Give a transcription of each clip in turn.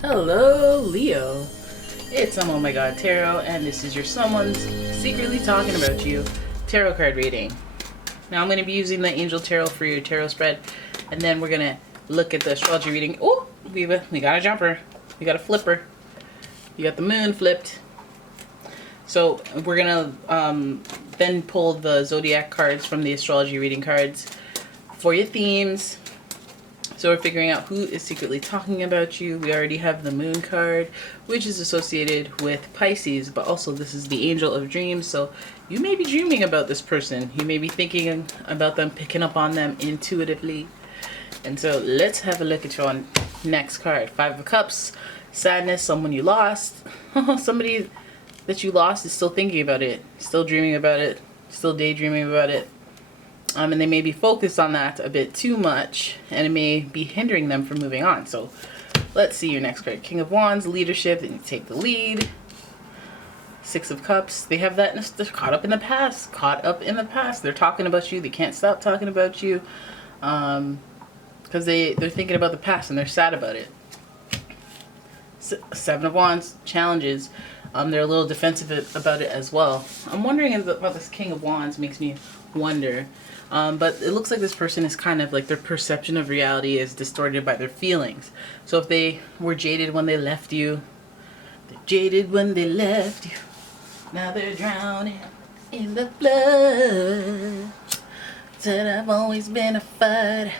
Hello, Leo. It's Oh My God Tarot, and this is your someone's secretly talking about you tarot card reading. Now, I'm going to be using the Angel Tarot for your tarot spread, and then we're going to look at the astrology reading. Oh, we got a jumper. We got a flipper. You got the moon flipped. So we're going to then pull the zodiac cards from the astrology reading cards for your themes. So we're figuring out who is secretly talking about you. We already have the moon card, which is associated with Pisces, but also this is the angel of dreams. So you may be dreaming about this person. You may be thinking about them, picking up on them intuitively. And so let's have a look at your next card. Five of Cups, sadness, someone you lost. Somebody that you lost is still thinking about it, still dreaming about it, still daydreaming about it. And they may be focused on that a bit too much, and it may be hindering them from moving on. So let's see your next card. King of Wands, leadership, and you take the lead. Six of Cups, they have that, they're caught up in the past. Caught up in the past. They're talking about you. They can't stop talking about you because they're thinking about the past and they're sad about it. Seven of Wands, challenges. They're a little defensive about it as well. I'm wondering about this King of Wands. Makes me wonder. But it looks like this person is kind of like their perception of reality is distorted by their feelings. So if they were jaded when they left you, they're jaded when they left you. Now they're drowning in the flood. Said I've always been a fighter.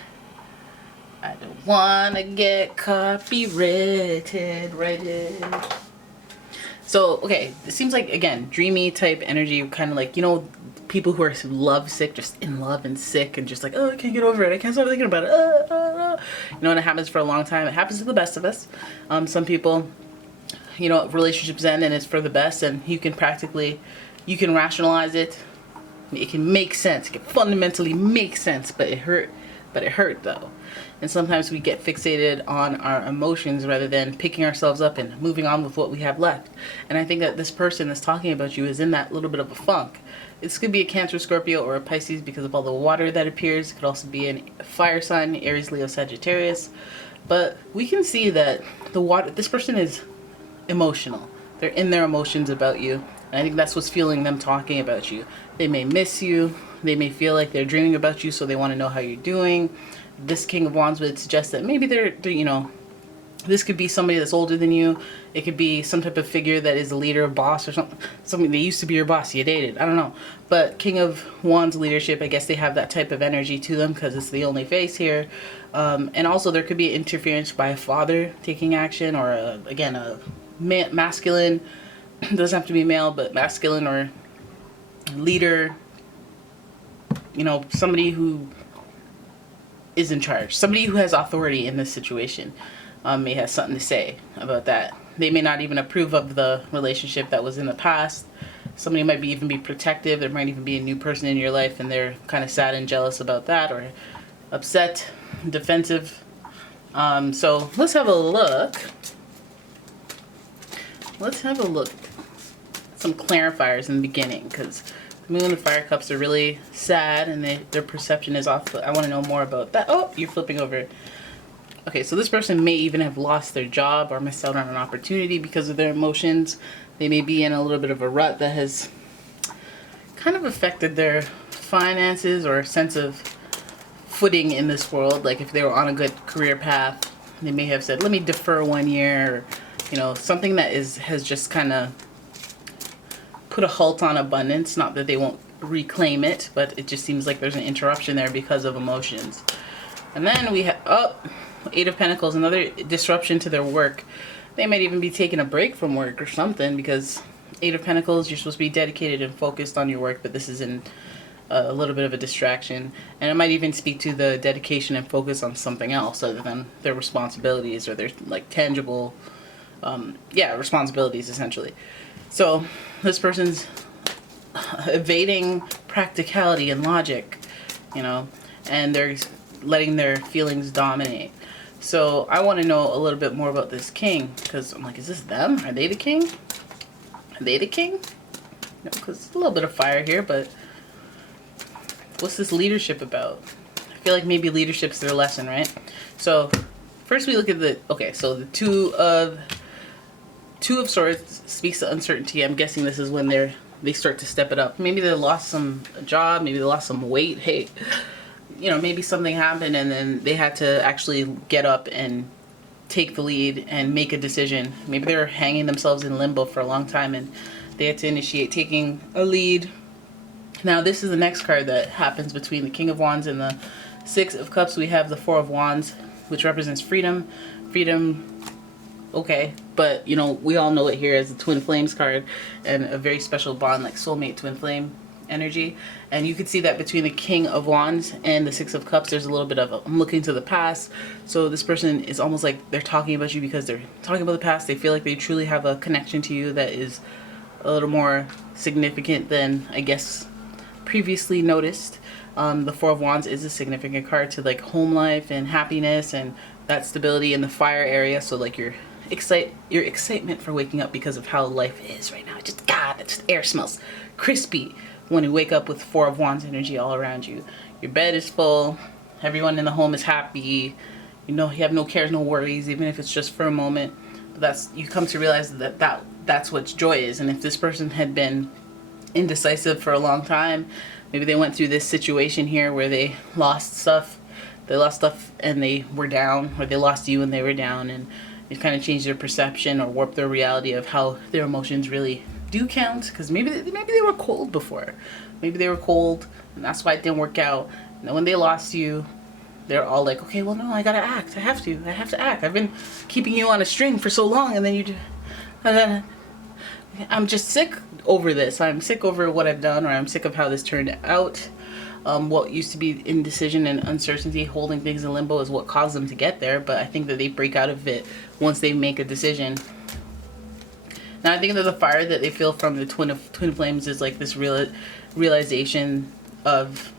I don't wanna get copyrighted. So, okay, it seems like, again, dreamy type energy, kind of like, you know, people who are love sick, just in love and sick and just like, oh, I can't get over it. I can't stop thinking about it. You know, and it happens for a long time. It happens to the best of us. Some people, you know, relationships end and it's for the best, and you can rationalize it. It can make sense. It can fundamentally make sense, but it hurt though. And sometimes we get fixated on our emotions rather than picking ourselves up and moving on with what we have left. And I think that this person that's talking about you is in that little bit of a funk. This could be a Cancer, Scorpio, or a Pisces because of all the water that appears. It could also be a fire sign, Aries, Leo, Sagittarius. But we can see that this person is emotional. They're in their emotions about you. And I think that's what's fueling them talking about you. They may miss you. They may feel like they're dreaming about you, so they want to know how you're doing. This King of Wands would suggest that maybe they're you know, this could be somebody that's older than you. It could be some type of figure that is a leader, a boss, or something. They used to be your boss, you dated, I don't know. But King of Wands leadership, I guess they have that type of energy to them because it's the only face here. And also there could be interference by a father taking action, or again, a masculine, doesn't have to be male, but masculine or leader, you know, somebody who is in charge, somebody who has authority in this situation, may have something to say about that. They may not even approve of the relationship that was in the past. Somebody might even be protective. There might even be a new person in your life and they're kind of sad and jealous about that, or upset, defensive. So let's have a look. Some clarifiers in the beginning, because the Moon and Fire Cups are really sad and their perception is off. I want to know more about that. Oh, you're flipping over. Okay, so this person may even have lost their job or missed out on an opportunity because of their emotions. They may be in a little bit of a rut that has kind of affected their finances or sense of footing in this world. Like if they were on a good career path, they may have said, let me defer 1 year, or, you know, something that has just kind of put a halt on abundance. Not that they won't reclaim it, but it just seems like there's an interruption there because of emotions. And then we have Eight of Pentacles, another disruption to their work. They might even be taking a break from work or something, because Eight of Pentacles, you're supposed to be dedicated and focused on your work, but this is in a little bit of a distraction. And it might even speak to the dedication and focus on something else other than their responsibilities or their like tangible responsibilities essentially. So this person's evading practicality and logic, you know, and they're letting their feelings dominate. So I want to know a little bit more about this king, because I'm like, is this them? Are they the king? Are they the king? No, because there's a little bit of fire here, but what's this leadership about? I feel like maybe leadership's their lesson, right? So First we look at the, okay, so the Two of Swords speaks to uncertainty. I'm guessing this is when they start to step it up. Maybe they lost some job, maybe they lost some weight. Hey, you know, maybe something happened and then they had to actually get up and take the lead and make a decision. Maybe they were hanging themselves in limbo for a long time and they had to initiate taking a lead. Now this is the next card that happens between the King of Wands and the Six of Cups. We have the Four of Wands, which represents freedom. Freedom, okay, but you know, we all know it here as the Twin Flames card and a very special bond, like soulmate twin flame energy. And you can see that between the King of Wands and the Six of Cups, there's a little bit of I'm looking to the past. So this person is almost like they're talking about you because they're talking about the past. They feel like they truly have a connection to you that is a little more significant than, I guess, previously noticed. The Four of Wands is a significant card to like home life and happiness and that stability in the fire area. So like your excitement for waking up because of how life is right now. Just God, that air smells crispy when you wake up with Four of Wands energy all around you. Your bed is full. Everyone in the home is happy. You know, you have no cares, no worries, even if it's just for a moment. But you come to realize that's what joy is. And if this person had been indecisive for a long time, maybe they went through this situation here where they lost stuff and they were down, or they lost you and they were down, and it kind of changed their perception or warped their reality of how their emotions really do count. Because maybe they were cold before. Maybe they were cold and that's why it didn't work out. And then when they lost you, they're all like, okay, well, no, I gotta act. I have to act. I've been keeping you on a string for so long, and then you just, I'm just sick over this. I'm sick over what I've done, or I'm sick of how this turned out. What used to be indecision and uncertainty, holding things in limbo, is what caused them to get there. But I think that they break out of it once they make a decision. Now I think that the fire that they feel from the twin flames is like this realization of,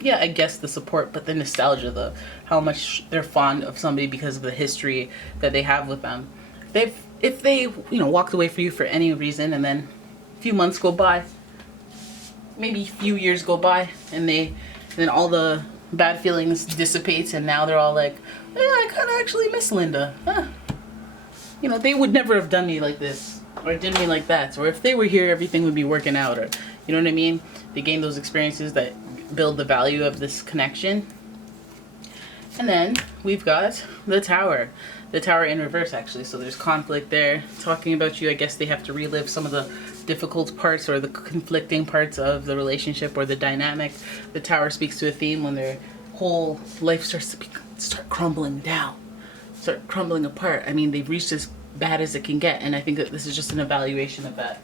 yeah, I guess the support, but the nostalgia, the how much they're fond of somebody because of the history that they have with them. If they you know, walked away from you for any reason, and then a few months go by, maybe a few years go by, and then all the bad feelings dissipates, and now they're all like, yeah, I kind of actually miss Linda. Huh. You know, they would never have done me like this, or did me like that, or if they were here, everything would be working out, or you know what I mean? They gain those experiences that build the value of this connection. And then we've got the Tower. The Tower in reverse, actually. So there's conflict there. Talking about you, I guess they have to relive some of the difficult parts or the conflicting parts of the relationship or the dynamic. The Tower speaks to a theme when their whole life starts to start crumbling down, start crumbling apart. I mean, they've reached as bad as it can get, and I think that this is just an evaluation of that.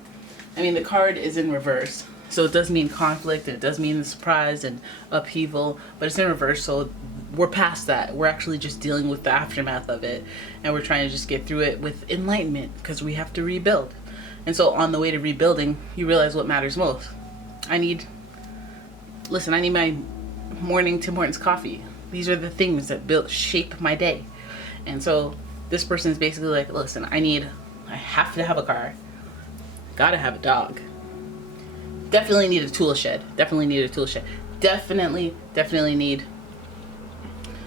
I mean, the card is in reverse, so it does mean conflict, and it does mean the surprise and upheaval, but it's in reverse, so we're past that. We're actually just dealing with the aftermath of it, and we're trying to just get through it with enlightenment, because we have to rebuild. And so on the way to rebuilding, you realize what matters most. I need my morning Tim Hortons coffee. These are the things that shape my day. And so this person is basically like, listen, I have to have a car, gotta have a dog, definitely need a tool shed, definitely need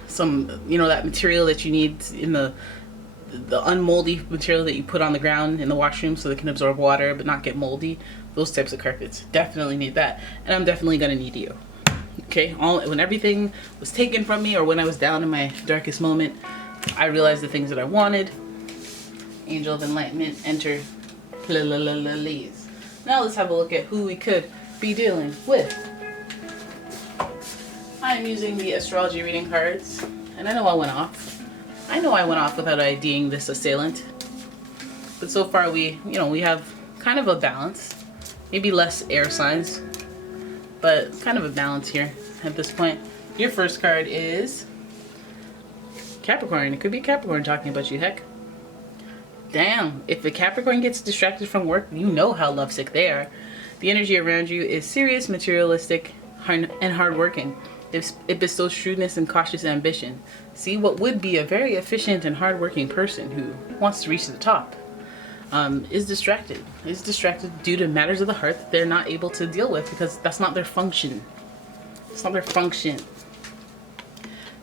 some, you know, that material that you need in the unmoldy material that you put on the ground in the washroom so they can absorb water but not get moldy. Those types of carpets, definitely need that. And I'm definitely gonna need you. Okay, when everything was taken from me, or when I was down in my darkest moment, I realized the things that I wanted. Angel of Enlightenment, enter, please. Now let's have a look at who we could be dealing with. I'm using the astrology reading cards, and I know I went off without IDing this assailant. But so far we have kind of a balance. Maybe less air signs, but kind of a balance here at this point. Your first card is Capricorn. It could be Capricorn talking about you, heck. Damn, if a Capricorn gets distracted from work, you know how lovesick they are. The energy around you is serious, materialistic, and hardworking. It bestows shrewdness and cautious ambition. See, what would be a very efficient and hardworking person who wants to reach to the top is distracted. Is distracted due to matters of the heart that they're not able to deal with because that's not their function. It's not their function.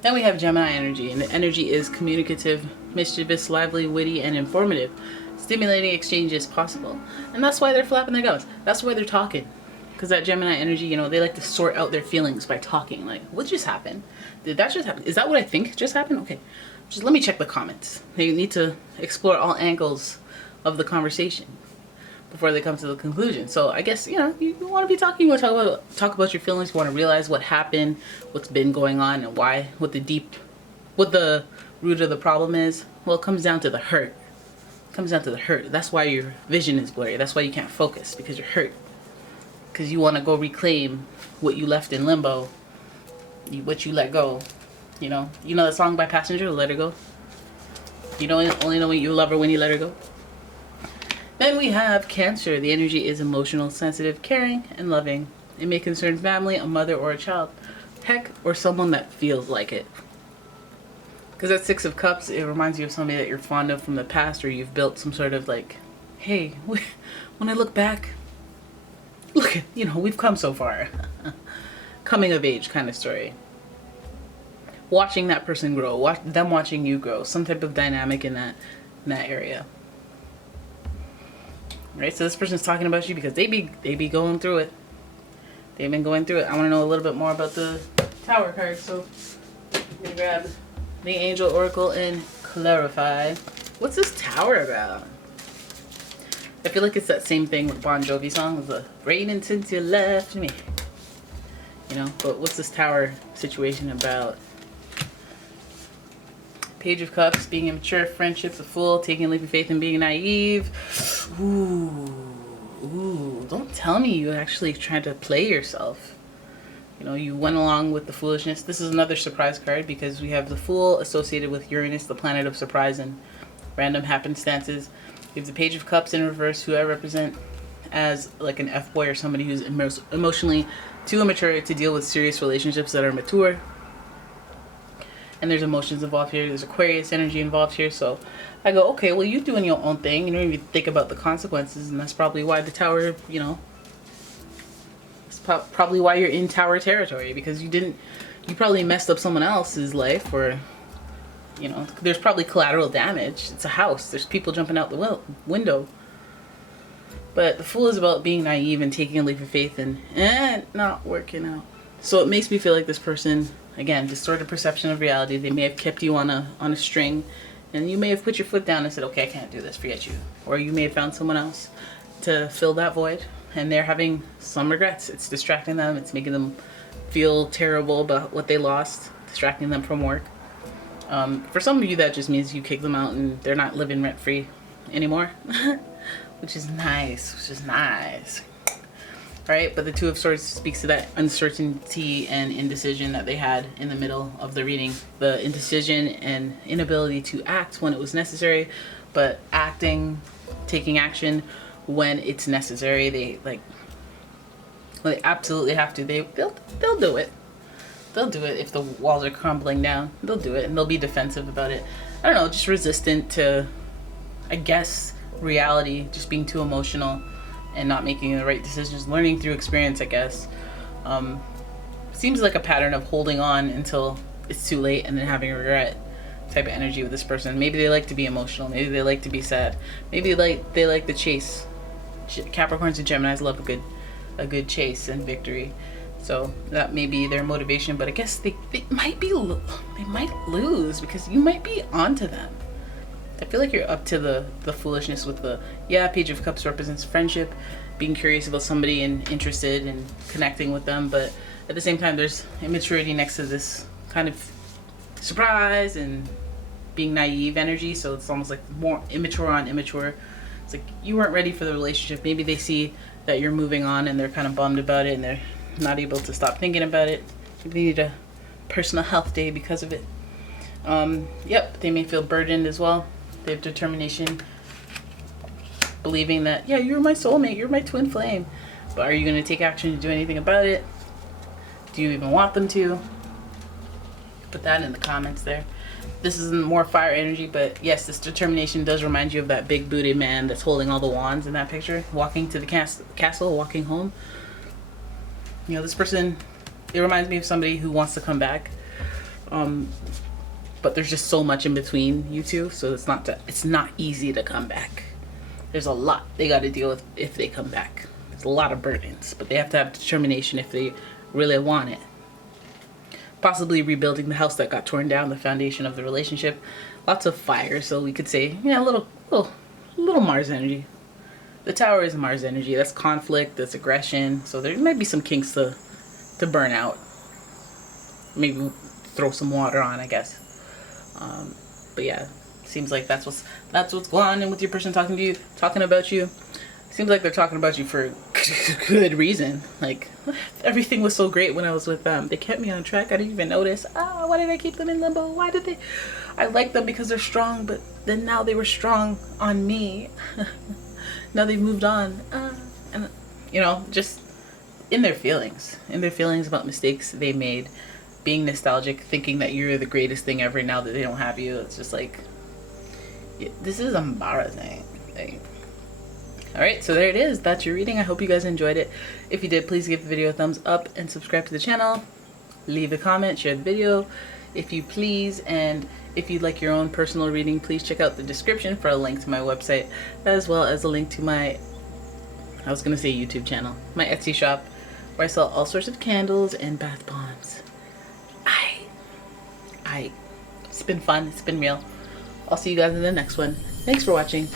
Then we have Gemini energy, and the energy is communicative, mischievous, lively, witty, and informative. Stimulating exchange is possible. And that's why they're flapping their gums. That's why they're talking. Because that Gemini energy, you know, they like to sort out their feelings by talking. Like, what just happened? Did that just happen? Is that what I think just happened? Okay. Just let me check the comments. They need to explore all angles of the conversation before they come to the conclusion. So I guess, you know, you want to be talking, you want to talk about your feelings, you want to realize what happened, what's been going on, and why, what the root of the problem is. Well, it comes down to the hurt. It comes down to the hurt. That's why your vision is blurry. That's why you can't focus, because you're hurt. Because you want to go reclaim what you left in limbo, what you let go. You know the song by Passenger, Let Her Go? You know, only know when you love her when you let her go. Then we have Cancer. The energy is emotional, sensitive, caring, and loving. It may concern family, a mother, or a child. Heck, or someone that feels like it. Because that Six of Cups, it reminds you of somebody that you're fond of from the past, or you've built some sort of like, hey, when I look back, look, you know, we've come so far. Coming of age kind of story. Watching that person grow, them watching you grow, some type of dynamic in that area. Right, so this person's talking about you because they be going through it. They've been going through it. I want to know a little bit more about the Tower card, so I'm gonna grab the Angel Oracle and clarify. What's this Tower about? I feel like it's that same thing with Bon Jovi song, the raining since you left me. You know, but what's this Tower situation about? Page of Cups, being immature, friendships, a fool, taking a leap of faith and being naive. Ooh, don't tell me you actually tried to play yourself. You know, you went along with the foolishness. This is another surprise card because we have the Fool associated with Uranus, the planet of surprise and random happenstances. We have the Page of Cups in reverse, who I represent as like an F-boy or somebody who's emotionally too immature to deal with serious relationships that are mature. And there's emotions involved here. There's Aquarius energy involved here. So I go, okay, well, you're doing your own thing. You don't even think about the consequences. And that's probably why the Tower, you know, it's probably why you're in Tower territory. Because you probably messed up someone else's life, or, you know, there's probably collateral damage. It's a house. There's people jumping out the window. But the Fool is about being naive and taking a leap of faith and not working out. So it makes me feel like this person, again, distorted perception of reality. They may have kept you on a string, and you may have put your foot down and said, okay, I can't do this, forget you. Or you may have found someone else to fill that void, and they're having some regrets. It's distracting them. It's making them feel terrible about what they lost, distracting them from work. For some of you, that just means you kick them out and they're not living rent-free anymore, which is nice. Right, but the Two of Swords speaks to that uncertainty and indecision that they had in the middle of the reading. The indecision and inability to act when it was necessary, but taking action when it's necessary. They absolutely have to. They'll do it. They'll do it if the walls are crumbling down. They'll do it, and they'll be defensive about it. I don't know, just resistant to, I guess, reality, just being too emotional and not making the right decisions, learning through experience, I guess. Seems like a pattern of holding on until it's too late and then having a regret type of energy with this person. Maybe they like to be emotional. Maybe they like to be sad. Maybe they like the chase. Capricorns and Geminis love a good chase and victory. So that may be their motivation, but I guess they might lose because you might be onto them. I feel like you're up to the foolishness with Page of Cups represents friendship, being curious about somebody and interested in connecting with them, but at the same time there's immaturity next to this kind of surprise and being naive energy, so it's almost like more immature on immature. It's like you weren't ready for the relationship. Maybe they see that you're moving on and they're kind of bummed about it and they're not able to stop thinking about it. Maybe they need a personal health day because of it. They may feel burdened as well. They have determination, believing that, yeah, you're my soulmate, you're my twin flame. But are you going to take action to do anything about it? Do you even want them to? Put that in the comments there. This is more fire energy, but yes, this determination does remind you of that big booty man that's holding all the wands in that picture, walking to the castle, walking home. You know, this person, it reminds me of somebody who wants to come back But there's just so much in between you two, so it's not easy to come back. There's a lot they got to deal with if they come back. There's a lot of burdens, but they have to have determination if they really want it. Possibly rebuilding the house that got torn down, the foundation of the relationship. Lots of fire, so we could say, yeah, a little Mars energy. The Tower is Mars energy. That's conflict, that's aggression. So there might be some kinks to burn out. Maybe throw some water on, I guess. But yeah, seems like that's what's going on with your person talking about you. Seems like they're talking about you for good reason. Like, everything was so great when I was with them. They kept me on track. I didn't even notice. Why did I keep them in limbo? Why did they? I like them because they're strong, but then now they were strong on me. Now they've moved on. And, just in their feelings about mistakes they made. Being nostalgic, thinking that you're the greatest thing ever now that they don't have you. It's just like, this is embarrassing. Alright, so there it is. That's your reading. I hope you guys enjoyed it. If you did, please give the video a thumbs up and subscribe to the channel. Leave a comment, share the video if you please, and if you'd like your own personal reading, please check out the description for a link to my website, as well as a link to my, I was going to say YouTube channel, my Etsy shop, where I sell all sorts of candles and bath bombs. It's been fun. It's been real. I'll see you guys in the next one. Thanks for watching.